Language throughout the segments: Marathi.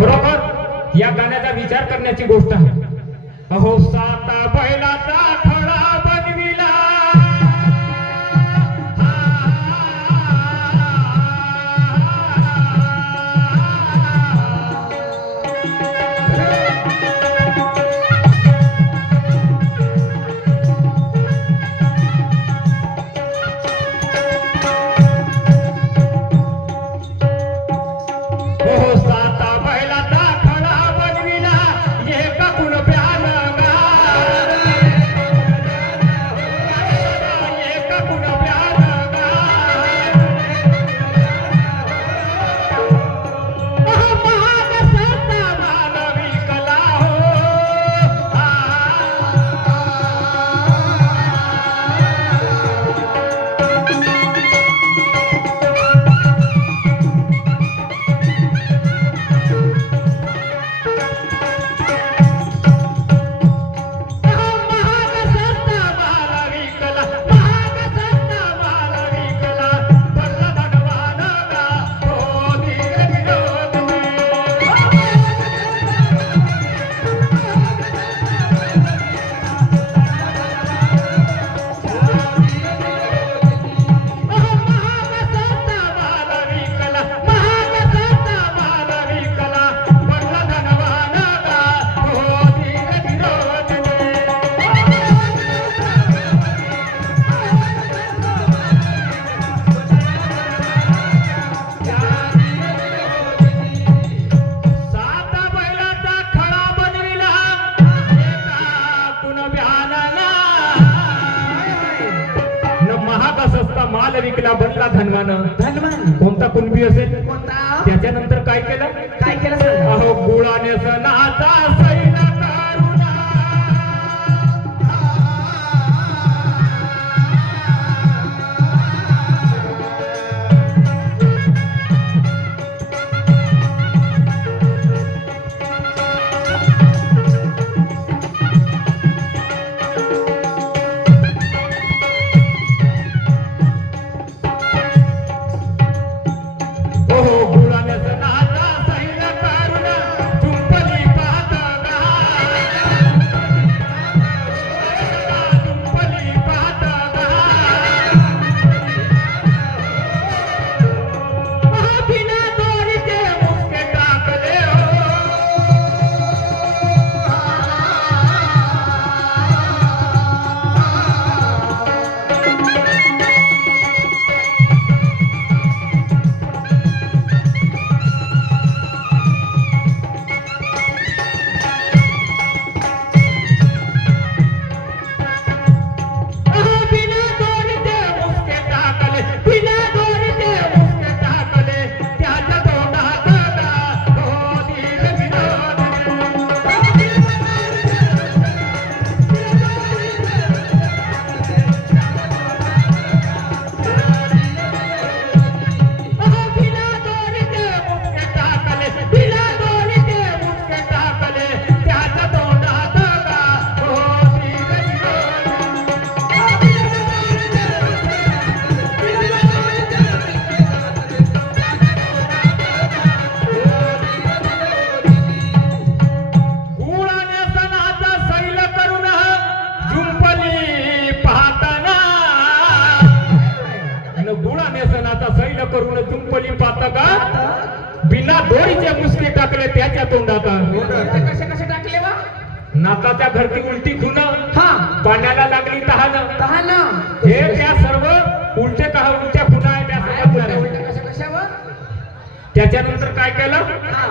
खरोखर या गाण्याचा विचार करण्याची गोष्ट आहे. अहो साता बैलाचा खळा माल विकला बनला धनवान. धनवान? कोणता कुणबी असेल? कोणता? त्याच्यानंतर काय केलं? काय केलं अहो गुळाने सणाचा नाकाच्या घरती उलटी खुन हा. पाण्याला लागली तहान. दहा ना हे त्या सर्व उलटे तह उलट्या खुना आहे त्या त्याच्यानंतर काय केलं? हा.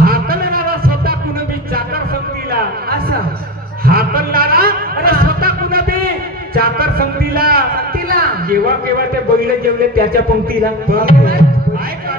हाकलणारा स्वतः कुणबी चाकर संगतीला असं. हाकलणारा आणि स्वतः कुणबी चाकर संगतीला तिला केव्हा केव्हा ते बैल जेवले त्याच्या पंक्तीला. आहे का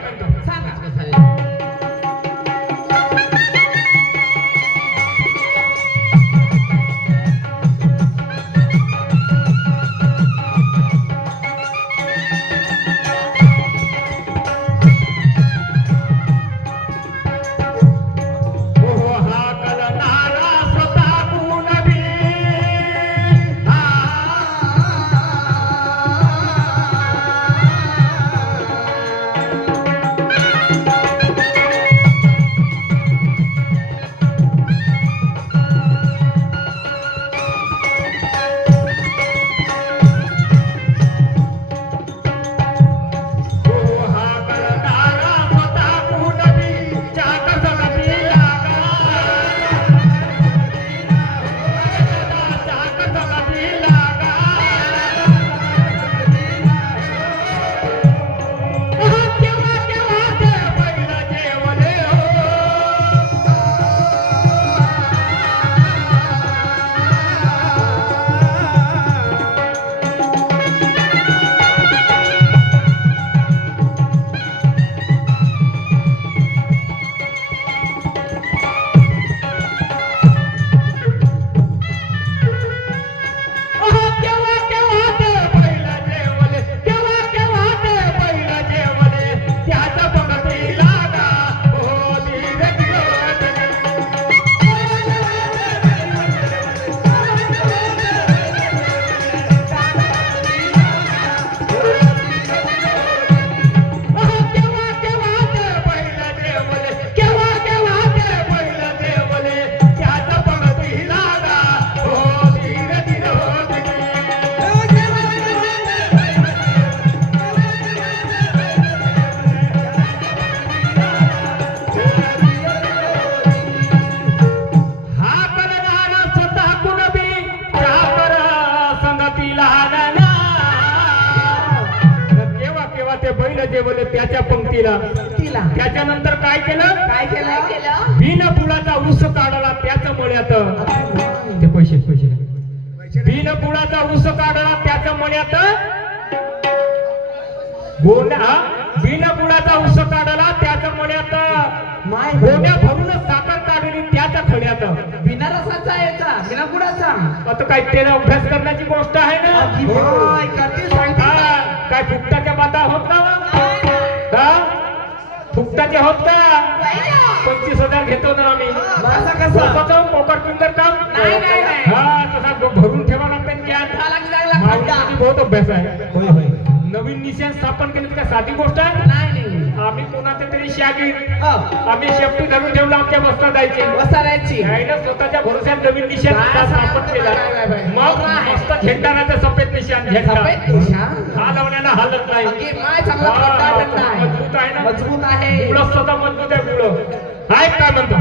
ऊस काढला त्याच मळ्यात गोण्या बिन पुलाचा ऊस काढला त्याच मळ्यात माय गोण्या भरून साखर काढली त्याच खड्यात. बिना रसाचा याचा बिना गुडाचा आता काय त्याला अभ्यास करण्याची गोष्ट आहे ना? काय फुकटाच्या बाता होत ना? फुकटाचे होत का पंचवीस हजार घेतो ना आम्ही. पोकट पिंकर काम नाही, नाही, नाही. हा तसा भरून ठेवा लागतं बहुत अभ्यास आहे. होय होय. नवीन निशाण स्थापन केलं ती काय साधी गोष्ट आहे? आम्ही कोणाच्या तरी शागीर आम्ही शेपटी धरून ठेवलं आमच्या बसता जायचे वसारायची यायला स्वतःच्या भरोश्यात नवीन निशाण स्थापन केला. मग मस्त झेंडा नाही तर सफेद निशाण झेंडा सफेद निशाण? हा लावण्याला हालत नाही. मजबूत आहे ना. मजबूत आहे. स्वतः मजबूत आहे मुळं आहे काय म्हणतो?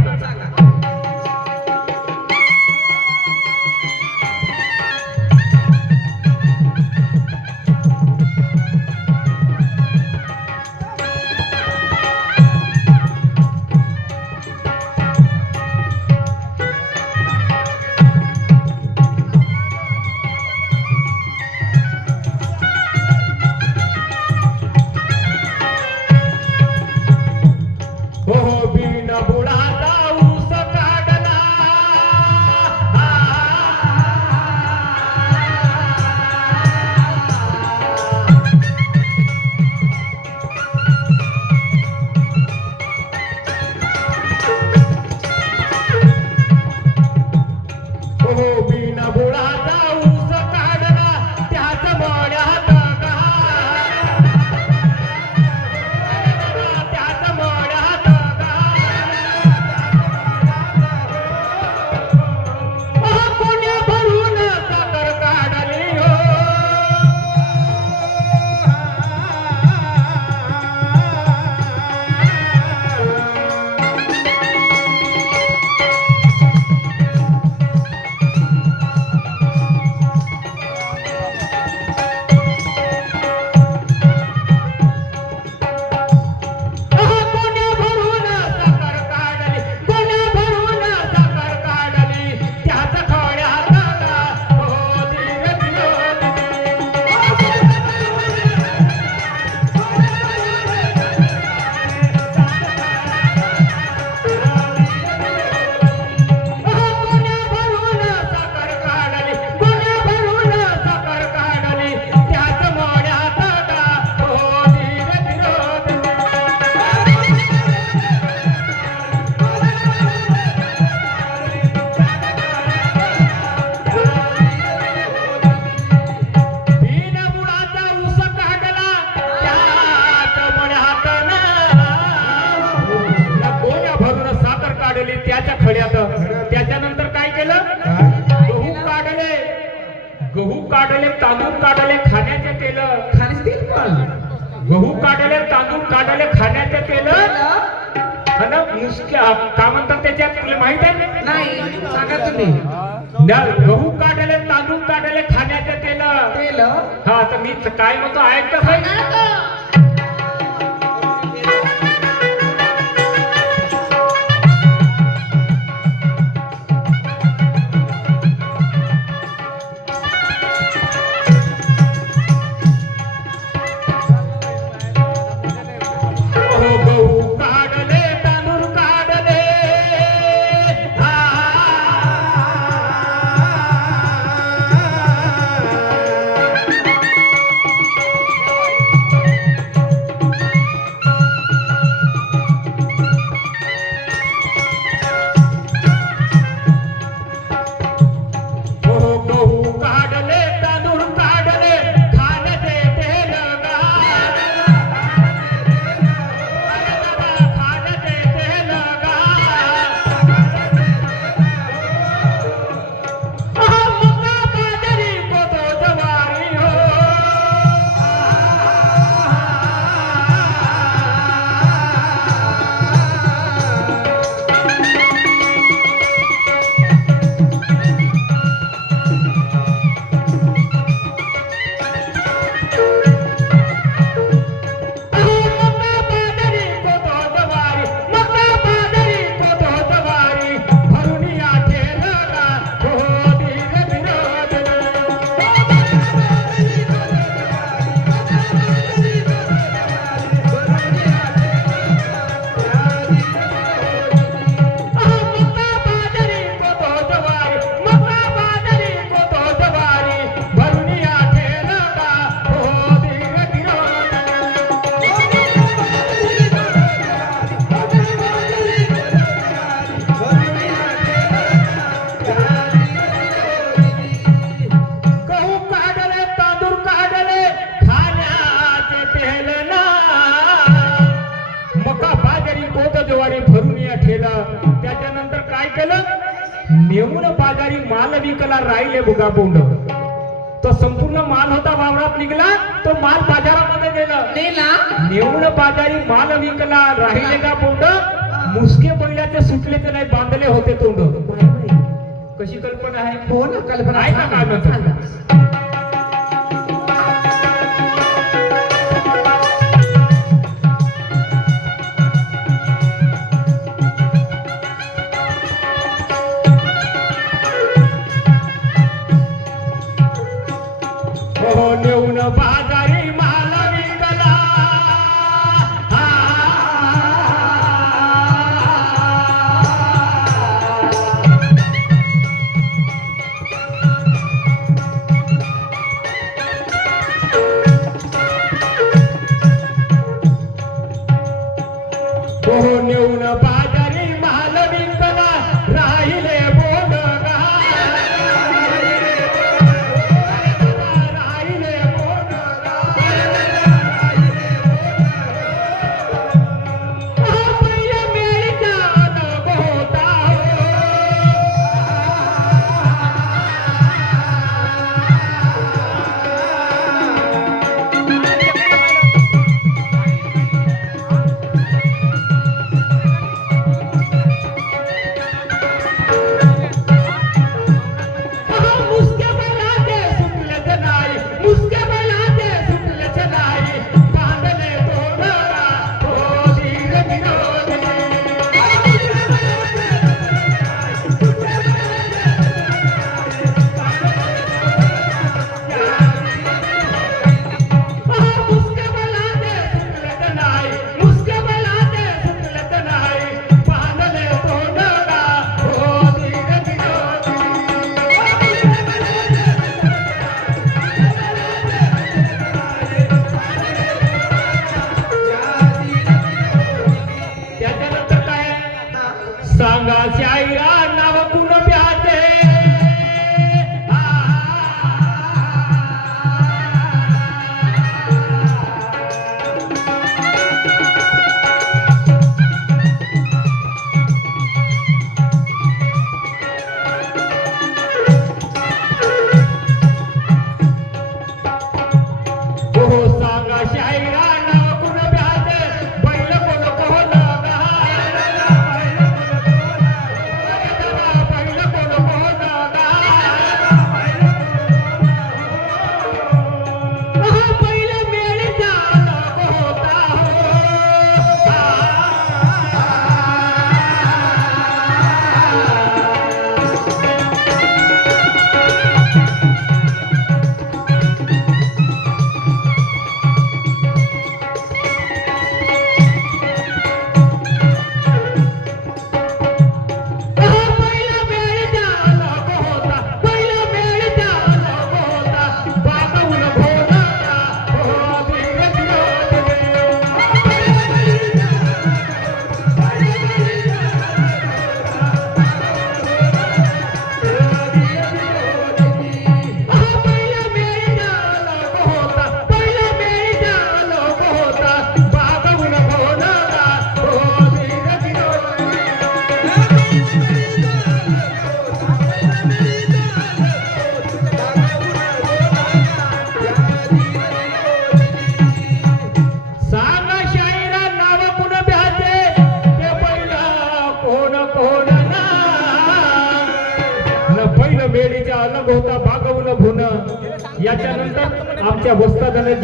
काढले तांदूळ काढले खाण्याचे तेल पण गहू काढले तांदूळ काढले खाण्याचे केलं. आणि मुसक्या का म्हणतात त्याच्यात तुला माहीत आहे? नाही. सांगा तुम्ही. न- गहू काढले तांदूळ काढले खाण्याचे केलं. तेल हा तर मी काय म्हणतो ऐकत विकला राहिले बुगा बोंड तो संपूर्ण माल होता वावरात निघला तो माल बाजारामध्ये गेला नेला? नेऊन बाजारी माल विकला राहिले का बोंड मुसके बैलाचे सुटलेचे नाही बांधले होते तोंड. कशी कल्पना आहे? हो ना कल्पना आहे का काय म्हणतो?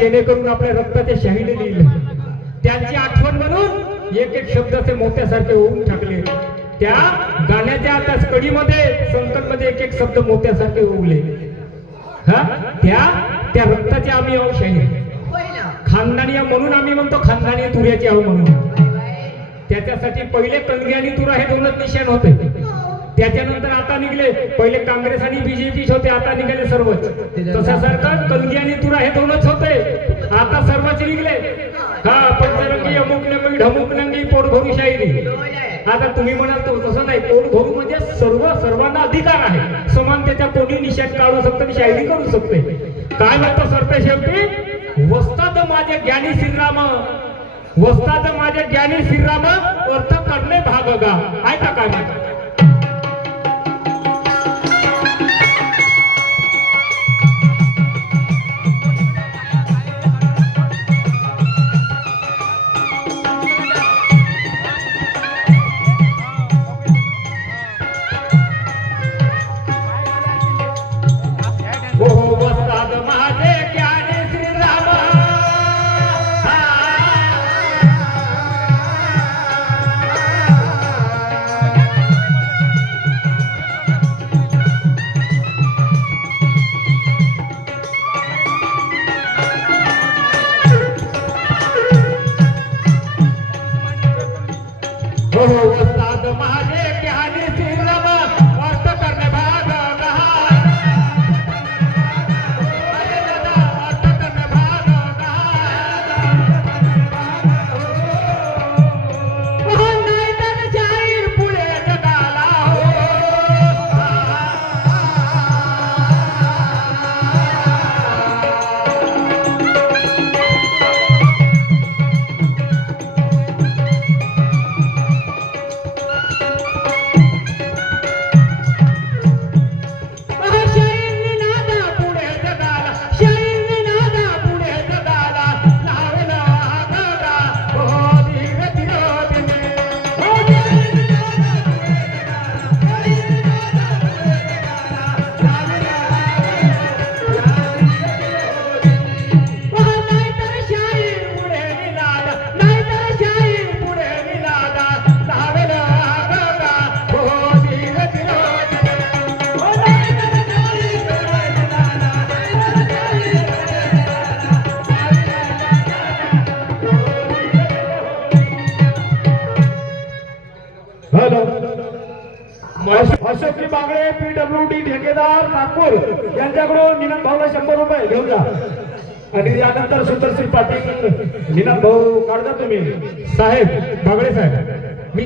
जेणेकरून आपल्या रक्ताचे शाहीने लिहिले. त्यांची आठवण म्हणून एक एक शब्दाचे मोत्यासारखे होऊन टाकले. त्या गाण्याच्या आता कडीमध्ये संकटमध्ये एक एक शब्द मोत्यासारखे उगले. हा? त्या त्या रक्ताचे आम्ही आहो होय ना खानदानी आहे म्हणून आम्ही म्हणतो खानदानी तुऱ्याची आहो म्हणून. त्याच्यासाठी पहिले कणगी आणि तुरा हे दोनच निशाण होते. त्याच्यानंतर आता निघले. पहिले काँग्रेस आणि बीजेपी होते आता निघाले सर्वच. तसा सरकार कलगी आणि तुरा हे दोनच होते. आता सर्वच निघले. हा पंचरंगी अमुक नंगी ढमुक नंगी पोट भरू शाहिरी. आता तुम्ही म्हणाल तो तसं नाही पोट म्हणजे सर्व सर्वांना अधिकार आहे. समान त्याच्या कोणी निषेध काढू शकतो आणि शाहिरी करू शकते. काय म्हणतो सरते शेवटी? वस्तात माझे ज्ञानी श्रीराम. वस्तात माझे ज्ञानी श्रीराम अर्थ करणे भाग गा. ऐका काय म्हणतात ठेकेदार नागपूर यांच्याकडून निनाद भाऊला शंभर रुपये घेऊन जा. आणि यानंतर सुंदरसिंग पाटील निनाद भाऊ काढता तुम्ही. साहेब बागडे साहेब मी